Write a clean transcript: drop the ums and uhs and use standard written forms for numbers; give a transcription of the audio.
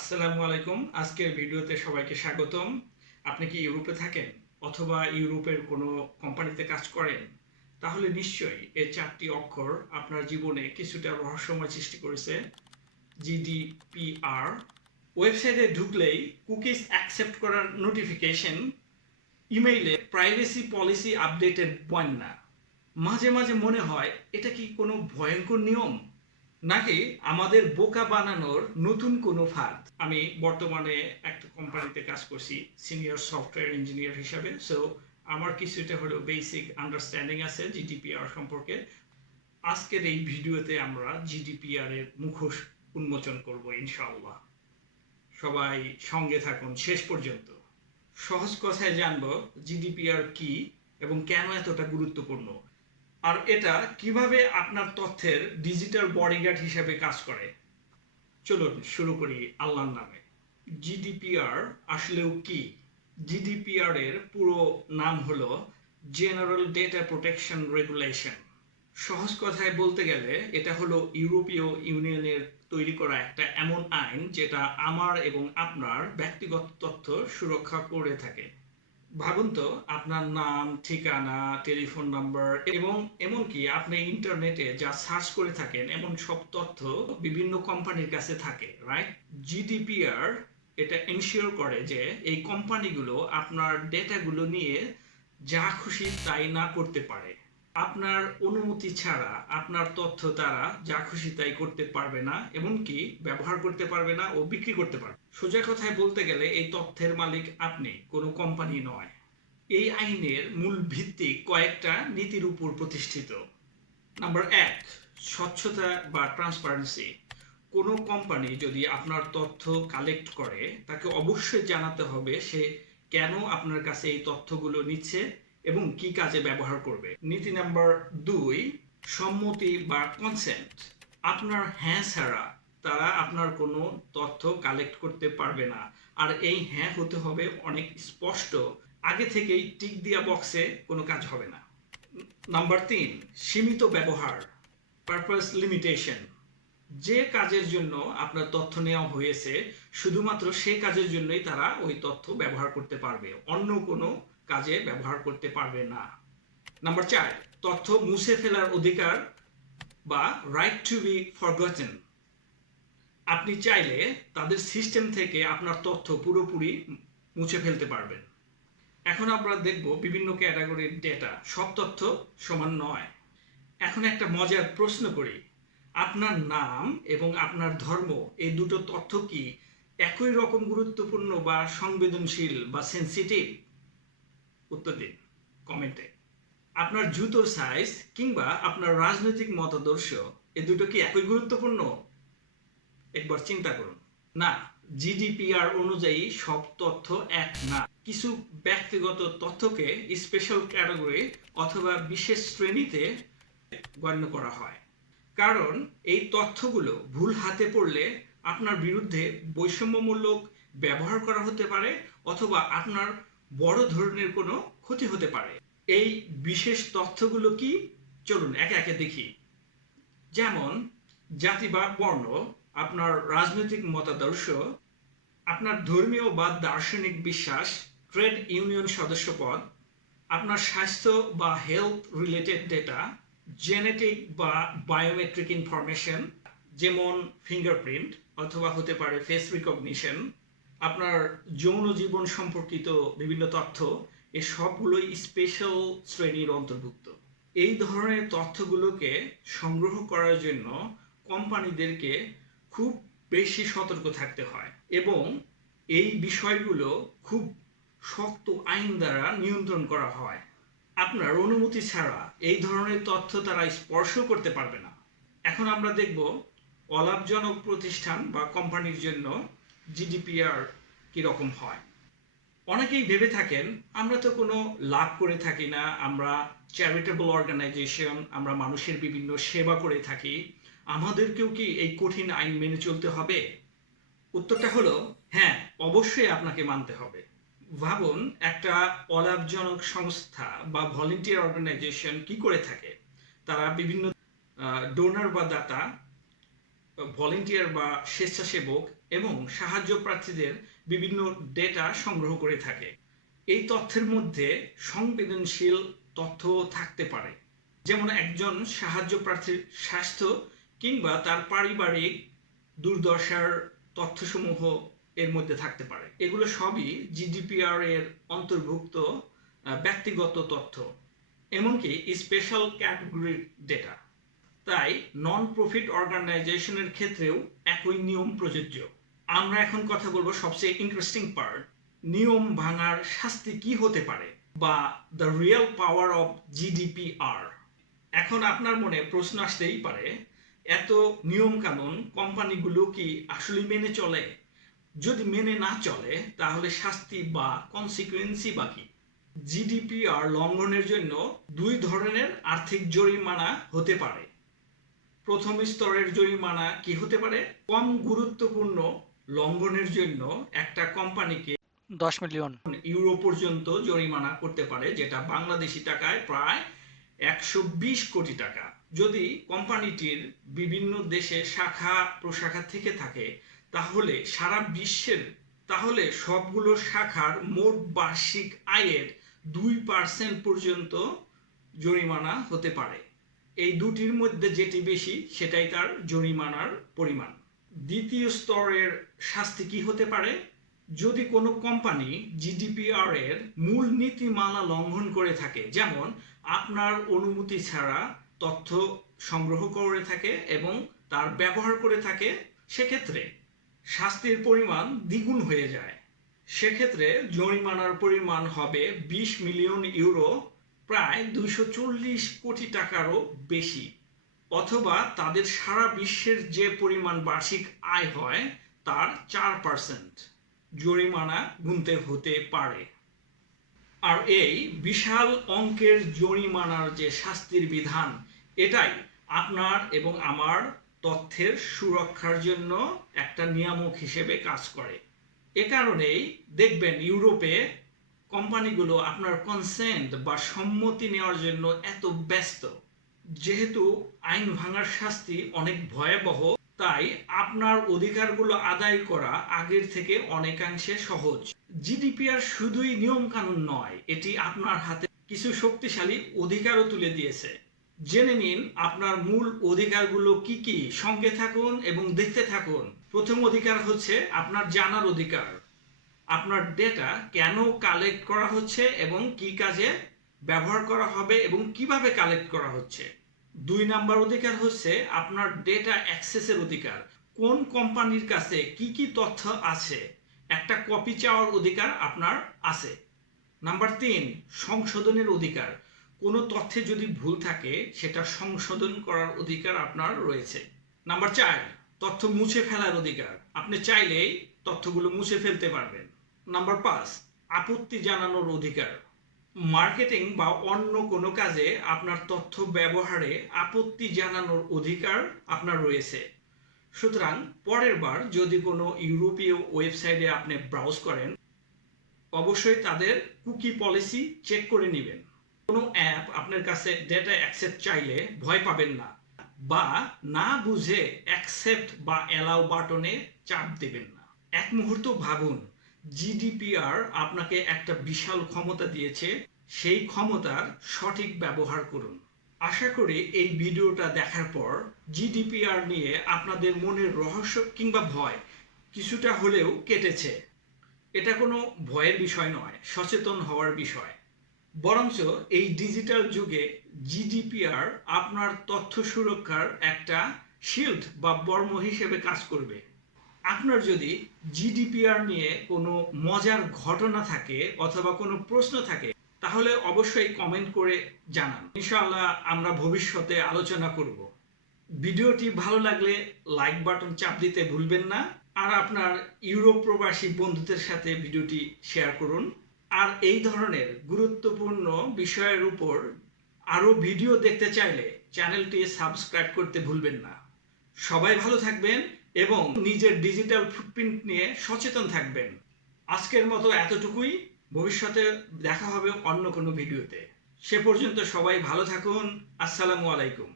আসসালামু আলাইকুম। আজকের ভিডিওতে সবাইকে স্বাগতম। আপনি কি ইউরোপে থাকেন অথবা ইউরোপের কোনো কোম্পানিতে কাজ করেন? তাহলে নিশ্চয়ই এই 4টি অক্ষর আপনার জীবনে কিছুটা রহস্যময় সৃষ্টি করেছে। জিডিপিআর। ওয়েবসাইটে ঢুকলেই কুকিজ অ্যাকসেপ্ট করার নোটিফিকেশন, ইমেইলে প্রাইভেসি পলিসি আপডেটের বন্যা। মাঝে মাঝে মনে হয় এটা কি কোনো ভয়ঙ্কর নিয়ম, নাকি আমাদের বোকা বানানোর নতুন কোনো ফাঁদ। আমি বর্তমানে একটা কোম্পানিতে কাজ করছি সিনিয়র সফটওয়্যার ইঞ্জিনিয়ার হিসাবে। সো আমার কিছুটা হলেও বেসিক আন্ডারস্ট্যান্ডিং আছে জিডিপিআর সম্পর্কে। আজকের এই ভিডিওতে আমরা জিডিপিআর এর মুখোশ উন্মোচন করব ইনশাআল্লাহ। সবাই সঙ্গে থাকুন শেষ পর্যন্ত। সহজ কথায় জানবো জিডিপিআর কি এবং কেন এতটা গুরুত্বপূর্ণ, আর এটা কিভাবে আপনার তথ্যের ডিজিটাল বডিগার্ড হিসেবে কাজ করে। চলুন শুরু করি আল্লাহর নামে। জিডিপিআর আসলেও কি? জিডিপিআর এর পুরো নাম হলো জেনারেল ডেটা প্রোটেকশন রেগুলেশন। সহজ কথায় বলতে গেলে এটা হলো ইউরোপীয় ইউনিয়নের তৈরি করা একটা এমন আইন যেটা আমার এবং আপনার ব্যক্তিগত তথ্য সুরক্ষা করে থাকে। ভাবুন তো, আপনার নাম, ঠিকানা, টেলিফোন নাম্বার এবং এমনকি আপনি ইন্টারনেটে যা সার্চ করে থাকেন এমন সব তথ্য বিভিন্ন কোম্পানির কাছে থাকে, রাইট? জিডিপিআর এটা এনশিওর করে যে এই কোম্পানিগুলো আপনার ডেটাগুলো নিয়ে যা খুশি তাই না করতে পারে। আপনার অনুমতি ছাড়া আপনার তথ্য তারা যা খুশি তাই করতে পারবে না, এমনকি ব্যবহার করতে পারবে না ও বিক্রি করতে পারবে। সোজা কথায় বলতে গেলে এই তথ্যের মালিক আপনি, কোনো কোম্পানি নয়। এই আইনের মূল ভিত্তি কয়েকটা নীতির উপর প্রতিষ্ঠিত। নাম্বার 1, স্বচ্ছতা বা ট্রান্সপারেন্সি। কোনো কোম্পানি যদি আপনার তথ্য কালেক্ট করে তাকে অবশ্যই জানাতে হবে সে কেন আপনার কাছে এই তথ্যগুলো নিচ্ছে এবং কি কাজে ব্যবহার করবে। নীতি নাম্বার 2, সম্মতি বা কনসেন্ট। আপনার হ্যাঁ ছাড়া তারা আপনার কোনো তথ্য কালেক্ট করতে পারবে না, আর এই হ্যাঁ হতে হবে অনেক স্পষ্ট। আগে থেকেই টিক দেওয়া বক্সে কোনো কাজ হবে না। নাম্বার 3, সীমিত ব্যবহার, পারপাস লিমিটেশন। যে কাজের জন্য আপনার তথ্য নেওয়া হয়েছে শুধুমাত্র সেই কাজের জন্যই তারা ওই তথ্য ব্যবহার করতে পারবে, অন্য কোনো কাজে ব্যবহার করতে পারবে না। নাম্বার 4, তথ্য মুছে ফেলার অধিকার বা রাইট টু বি ফরগটেন। আপনি চাইলে তাদের সিস্টেম থেকে আপনার তথ্য পুরোপুরি মুছে ফেলতে পারবেন। এখন আমরা দেখব বিভিন্ন ক্যাটাগরির ডেটা। সব তথ্য সমান নয়। এখন একটা মজার প্রশ্ন করি, আপনার নাম এবং আপনার ধর্ম এই দুটো তথ্য কি একই রকম গুরুত্বপূর্ণ বা সংবেদনশীল বা সেন্সিটিভ? উত্তর দিন কমেন্টে। আপনার জুতোর সাইজ কিংবা আপনার রাজনৈতিক মতাদর্শ এই দুটো কি একই গুরুত্বপূর্ণ? একবার চিন্তা করুন। না, জিডিপিআর অনুযায়ী সব তথ্য এক না। কিছু ব্যক্তিগত তথ্যকে স্পেশাল ক্যাটাগরি অথবা বিশেষ শ্রেণীতে গণ্য করা হয়, কারণ এই তথ্যগুলো ভুল হাতে পড়লে আপনার বিরুদ্ধে বৈষম্যমূলক ব্যবহার করা হতে পারে অথবা আপনার বড় ধরনের কোনো ক্ষতি হতে পারে। এই বিশেষ তথ্যগুলো কি? চলুন একে একে দেখি। যেমন জাতি বা বর্ণ, আপনার রাজনৈতিক মতাদর্শ, আপনার ধর্মীয় বা দার্শনিক বিশ্বাস, ট্রেড ইউনিয়ন সদস্যপদ, আপনার স্বাস্থ্য বা হেলথ রিলেটেড ডেটা, জেনেটিক বা বায়োমেট্রিক ইনফরমেশন যেমন ফিঙ্গারপ্রিন্ট অথবা হতে পারে ফেস রিকগনিশন, আপনার যৌন জীবন সম্পর্কিত বিভিন্ন তথ্য, এই সবগুলোই স্পেশাল শ্রেণীর অন্তর্ভুক্ত। এই ধরনের তথ্যগুলোকে সংগ্রহ করার জন্য কোম্পানিদেরকে খুব বেশি সতর্ক থাকতে হয় এবং এই বিষয়গুলো খুব শক্ত আইন দ্বারা নিয়ন্ত্রণ করা হয়। আপনার অনুমতি ছাড়া এই ধরনের তথ্য তারা স্পর্শ করতে পারবে না। এখন আমরা দেখব অলাভজনক প্রতিষ্ঠান বা কোম্পানির জন্য জিডিপিআর কীরকম হয়। অনেকেই ভেবে থাকেন আমরা তো কোনো লাভ করে থাকি না, আমরা চ্যারিটেবল অর্গানাইজেশন, আমরা মানুষের বিভিন্ন সেবা করে থাকি, আমাদেরকেও কি এই কঠিন আইন মেনে চলতে হবে? উত্তরটা হলো হ্যাঁ, অবশ্যই আপনাকে মানতে হবে। ভাবুন একটা অলাভজনক সংস্থা বা ভলেন্টিয়ার অর্গানাইজেশন কি করে থাকে। তারা বিভিন্ন ডোনার বা দাতা, ভলেন্টিয়ার বা স্বেচ্ছাসেবক এবং সাহায্য প্রার্থীদের বিভিন্ন ডেটা সংগ্রহ করে থাকে। এই তথ্যের মধ্যে সংবেদনশীল তথ্য থাকতে পারে, যেমন একজন সাহায্য প্রার্থীর স্বাস্থ্য কিংবা তার পারিবারিক দুর্দশার তথ্যসমূহ এর মধ্যে থাকতে পারে। এগুলো সবই জিডিপিআর এর অন্তর্ভুক্ত ব্যক্তিগত তথ্য, এমনকি স্পেশাল ক্যাটাগরির ডেটা। তাই নন প্রফিট অর্গানাইজেশনের ক্ষেত্রেও একই নিয়ম প্রযোজ্য। আমরা এখন কথা বলবো সবচেয়ে ইন্টারেস্টিং পার্ট, নিয়ম ভাঙার শাস্তি কি হতে পারে, বা the real power of GDPR. এখন আপনার মনে প্রশ্ন আসতেই পারে, এত নিয়ম কানুন কোম্পানিগুলো কি আসলে মেনে চলে? যদি মেনে না চলে তাহলে শাস্তি বা কনসিকুয়েন্সি বা কি? জিডিপিআর লঙ্ঘনের জন্য দুই ধরনের আর্থিক জরিমানা হতে পারে। প্রথম স্তরের জরিমানা কি হতে পারে? কম গুরুত্বপূর্ণ লঙ্ঘনের জন্য একটা কোম্পানিকে 10 মিলিয়ন ইউরো পর্যন্ত জরিমানা করতে পারে, যেটা বাংলাদেশি টাকায় প্রায় 120 কোটি টাকা। যদি কোম্পানিটির বিভিন্ন দেশে শাখা প্রশাখা থেকে থাকে তাহলে তাহলে সবগুলো শাখার মোট বার্ষিক আয়ের 2% পর্যন্ত জরিমানা হতে পারে। এই দুটির মধ্যে যেটি বেশি সেটাই তার জরিমানার পরিমাণ। দ্বিতীয় স্তরের শাস্তি কি হতে পারে? যদি কোনো কোম্পানি জিডিপিআর এর মূল নীতিমালা লঙ্ঘন করে থাকে, যেমন আপনার অনুমতি ছাড়া তথ্য সংগ্রহ করে থাকে এবং তার ব্যবহার করে থাকে, সেক্ষেত্রে শাস্তির পরিমাণ দ্বিগুণ হয়ে যায়। সেক্ষেত্রে জরিমানার পরিমাণ হবে 20 মিলিয়ন ইউরো, প্রায় 240 কোটি টাকারও বেশি, অথবা তাদের সারা বিশ্বের যে পরিমাণ বার্ষিক আয় হয় তার 4% জরিমানা গুনতে হতে পারে। আর এই বিশাল অঙ্কের জরিমানার যে শাস্তির বিধান, এটাই আপনার এবং আমার তথ্যের সুরক্ষার জন্য একটা নিয়ামক হিসেবে কাজ করে। এ কারণেই দেখবেন ইউরোপে কোম্পানিগুলো আপনার কনসেন্ট বা সম্মতি নেওয়ার জন্য এত ব্যস্ত। যেহেতু আইন ভাঙার শাস্তি অনেক ভয়াবহ, তাই আপনার অধিকারগুলো আদায় করা আগের থেকে অনেকাংশে সহজ। জিডিপিআর শুধুই নিয়ম কানুন নয়, এটি আপনার হাতে কিছু শক্তিশালী অধিকারও তুলে দিয়েছে। জেনে নিন আপনার মূল অধিকারগুলো কি কি। সঙ্গে থাকুন এবং দেখতে থাকুন। প্রথম অধিকার হচ্ছে আপনার জানার অধিকার। আপনার ডেটা কেন কালেক্ট করা হচ্ছে এবং কি কাজে ব্যবহার করা হবে এবং কিভাবে কালেক্ট করা হচ্ছে। 2 নাম্বার অধিকার হচ্ছে আপনার ডেটা অ্যাক্সেসের অধিকার। কোন কোম্পানির কাছে কি কি তথ্য আছে, একটা কপি চাওয়ার অধিকার আপনার আছে। নাম্বার 3, সংশোধনের অধিকার। কোনো তথ্যে যদি ভুল থাকে সেটা সংশোধন করার অধিকার আপনার রয়েছে। নাম্বার 4, তথ্য মুছে ফেলার অধিকার। আপনি চাইলেই তথ্যগুলো মুছে ফেলতে পারবেন। নাম্বার 5, আপত্তি জানানোর অধিকার। মার্কেটিং বা অন্য কোনো কাজে আপনার তথ্য ব্যবহারে আপত্তি জানানোর অধিকার আপনার রয়েছে। সুতরাং পরের বার যদি কোনো ইউরোপীয় ওয়েবসাইটে আপনি ব্রাউজ করেন, অবশ্যই তাদের কুকি পলিসি চেক করে নেবেন। কোনো অ্যাপ আপনার কাছে ডেটা অ্যাকসেপ্ট চাইলে ভয় পাবেন না, বা না বুঝে অ্যাকসেপ্ট বা অ্যালাউ বাটনে চাপ দেবেন না। এক মুহূর্ত ভাবুন, জিডিপিআর আপনাকে একটা বিশাল ক্ষমতা দিয়েছে, সেই ক্ষমতার সঠিক ব্যবহার করুন। আশা করি এই ভিডিওটা দেখার পর জিডিপিআর নিয়ে আপনাদের মনের রহস্য কিংবা ভয় কিছুটা হলেও কেটেছে। এটা কোনো ভয়ের বিষয় নয়, সচেতন হওয়ার বিষয়। বরঞ্চ এই ডিজিটাল যুগে জিডিপিআর আপনার তথ্য সুরক্ষার একটা শিল্ড বা বর্ম হিসেবে কাজ করবে। আপনার যদি জিডিপিআর নিয়ে কোনো মজার ঘটনা থাকে অথবা কোনো প্রশ্ন থাকে তাহলে অবশ্যই কমেন্ট করে জানান। ইনশাআল্লাহ আমরা ভবিষ্যতে আলোচনা করব। ভিডিওটি ভালো লাগলে লাইক বাটন চাপ দিতে ভুলবেন না, আর আপনার ইউরোপ প্রবাসী বন্ধুদের সাথে ভিডিওটি শেয়ার করুন। আর এই ধরনের গুরুত্বপূর্ণ বিষয়ের উপর আরও ভিডিও দেখতে চাইলে চ্যানেলটি সাবস্ক্রাইব করতে ভুলবেন না। সবাই ভালো থাকবেন এবং নিজের ডিজিটাল ফুটপ্রিন্ট নিয়ে সচেতন থাকবেন। আজকের মতো এতটুকুই। ভবিষ্যতে দেখা হবে অন্য কোনো ভিডিওতে। সে পর্যন্ত সবাই ভালো থাকুন। আসসালামু আলাইকুম।